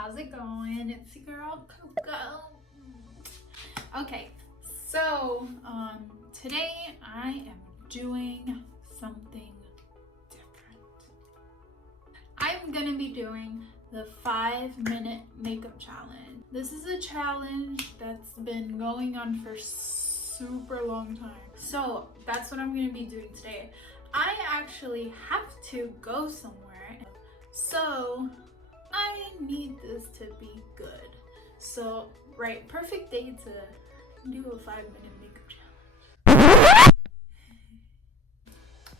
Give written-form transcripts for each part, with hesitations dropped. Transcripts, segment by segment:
how's it going? It's your girl Coco. Okay, so today I am doing something different. I'm gonna be doing the 5-minute makeup challenge. This is a challenge that's been going on for super long time. So that's what I'm gonna be doing today. I actually have to go somewhere, so I need this to be good. So, right, perfect day to do a 5-minute makeup challenge.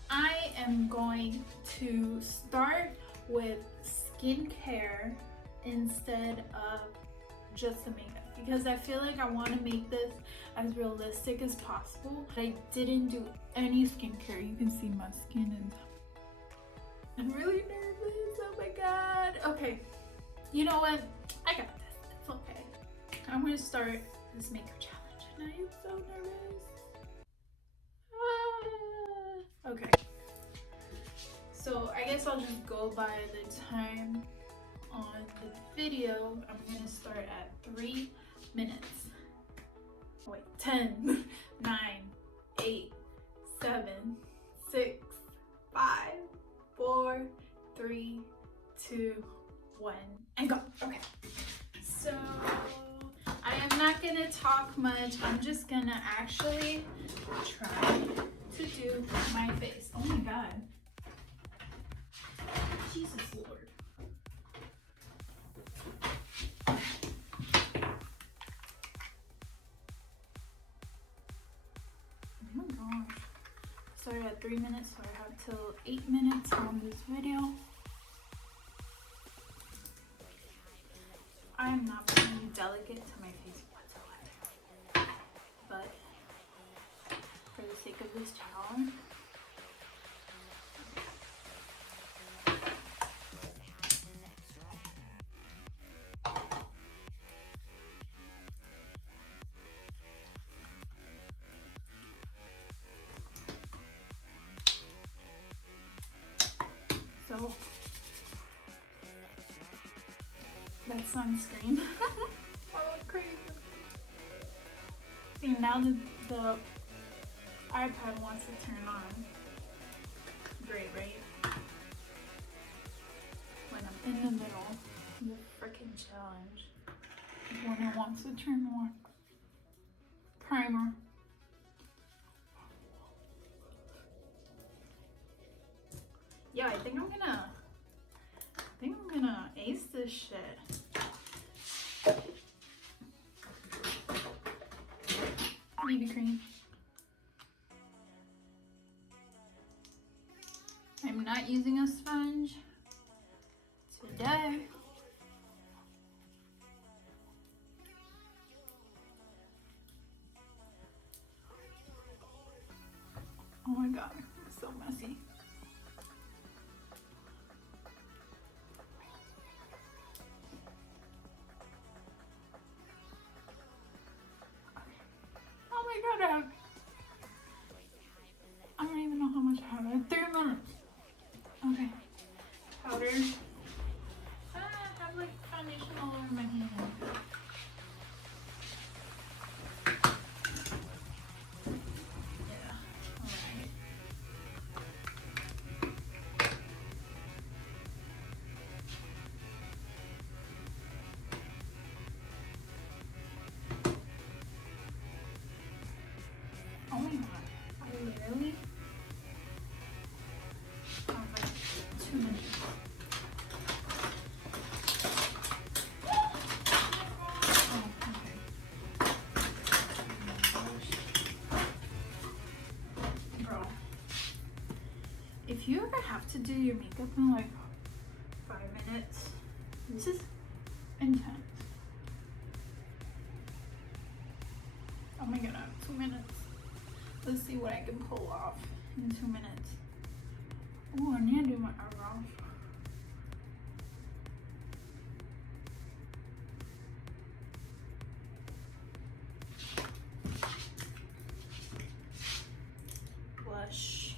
I am going to start with skincare instead of just the makeup, because I feel like I want to make this as realistic as possible. I didn't do any skincare. You can see my skin and I'm really nervous. Oh my god. Okay, you know what? I got this. It's okay. I'm gonna start this makeup challenge and I am so nervous. Okay. So I guess I'll just go by the time on the video. I'm gonna start at 3 minutes. Wait, 10, 9, 8, 7, 6, 5, 4, 3, 2, 1, and go. Okay. So I am not gonna talk much. I'm just gonna actually try to do my face. Oh my god. Jesus Lord. Oh my gosh. Started at 3 minutes, so I have till 8 minutes on this video. I am not being delicate to my face whatsoever, but for the sake of this challenge, so that's sunscreen. I look crazy. See, now the iPad wants to turn on. Great, right? When I'm in the middle of the freaking challenge, when it wants to turn on. Primer. Yeah, I think I'm gonna ace this shit. BB cream. I'm not using a sponge today. Oh my god, it's so messy. Oh my god, I don't even know how much I have. I have 3 minutes. Okay. Powder. I have like foundation all over my hand. Yeah. Alright. Oh my god. I literally have like 2 minutes. If you ever have to do your makeup in like 5 minutes, this is intense. Oh my god, I have 2 minutes. Let's see what I can pull off in 2 minutes. Oh, I need to do my eyebrows. Blush.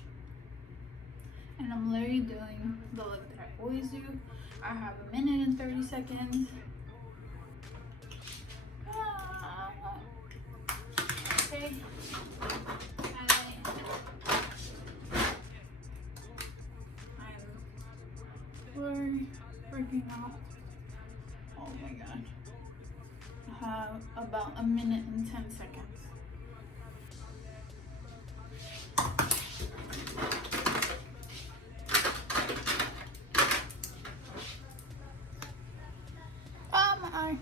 And I'm literally doing the look that I always do. I have 1 minute and 30 seconds today. I'm freaking out. Oh my god. I have about a minute and 10 seconds. Oh my eye.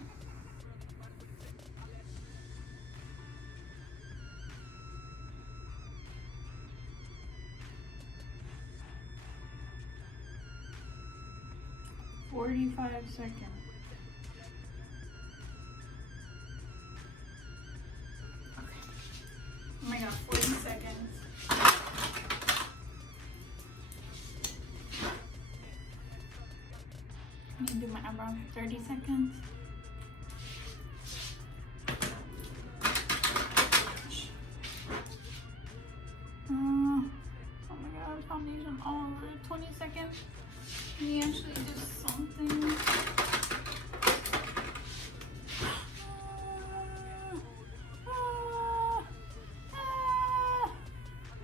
"45 seconds. Okay. Oh my god, 40 seconds. I need to do my eyebrows for 30 seconds. Oh my god, foundation all over. 20 seconds. Can you actually do something?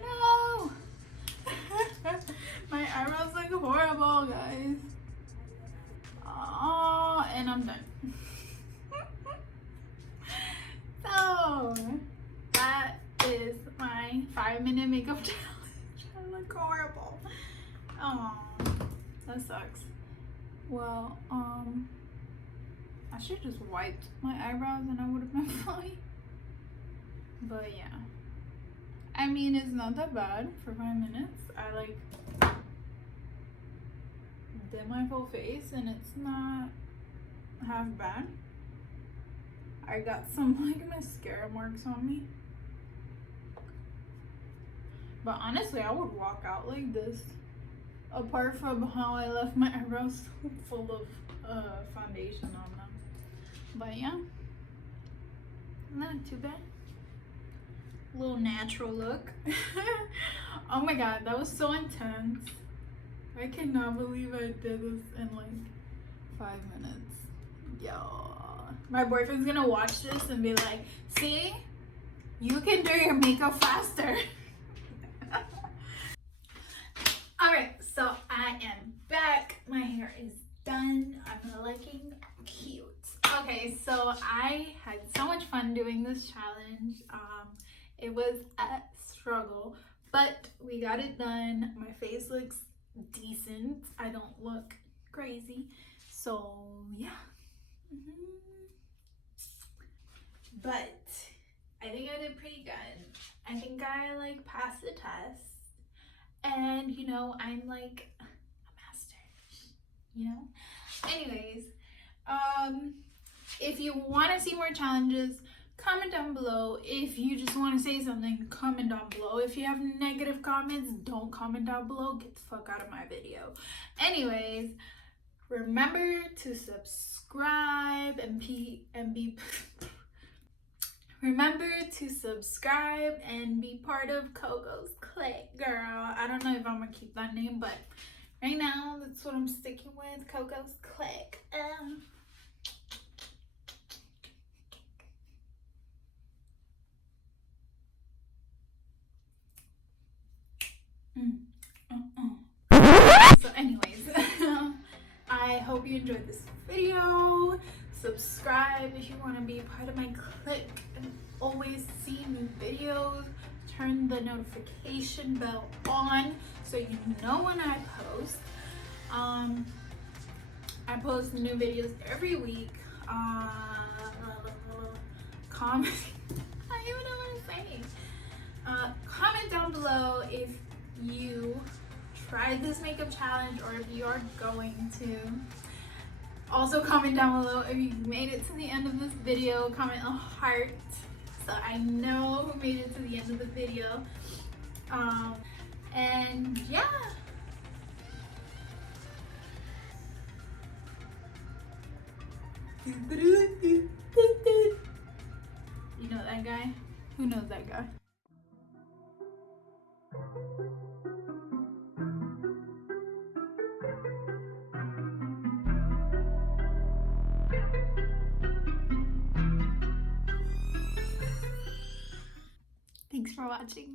No! My eyebrows look horrible, guys. Oh, and I'm done. So, that is my 5-minute makeup challenge. I look horrible. Oh, that sucks. Well, I should just wiped my eyebrows and I would have been fine. But yeah. I mean, it's not that bad for 5 minutes. I like did my full face and it's not half bad. I got some like mascara marks on me. But honestly, I would walk out like this. Apart from how I left my eyebrows full of foundation on them. But yeah, not too bad. Little natural look. Oh my god, that was so intense. I cannot believe I did this in like 5 minutes. Yo, my boyfriend's gonna watch this and be like, see, you can do your makeup faster. Alright, so I am back. My hair is done. I'm looking cute. Okay, so I had so much fun doing this challenge. It was a struggle, but we got it done. My face looks decent. I don't look crazy. So yeah. But I think I did pretty good. I think I like passed the test. And you know, I'm like a master, you know? Anyways, if you want to see more challenges, comment down below. If you just want to say something, comment down below. If you have negative comments, don't comment down below. Get the fuck out of my video. Anyways, remember to subscribe and remember to subscribe and be part of Coco's Clique, girl. I don't know if I'm gonna keep that name, but right now that's what I'm sticking with, Coco's Clique. So anyways, I hope you enjoyed this video. Subscribe if you want to be part of my clique and always see new videos. Turn the notification bell on so you know when I post. I post new videos every week. Comment. I don't even know what I'm saying. Comment down below if you tried this makeup challenge or if you are going to. Also comment down below if you made it to the end of this video. Comment a heart so I know who made it to the end of the video. And yeah. You know that guy? Who knows that guy? for watching.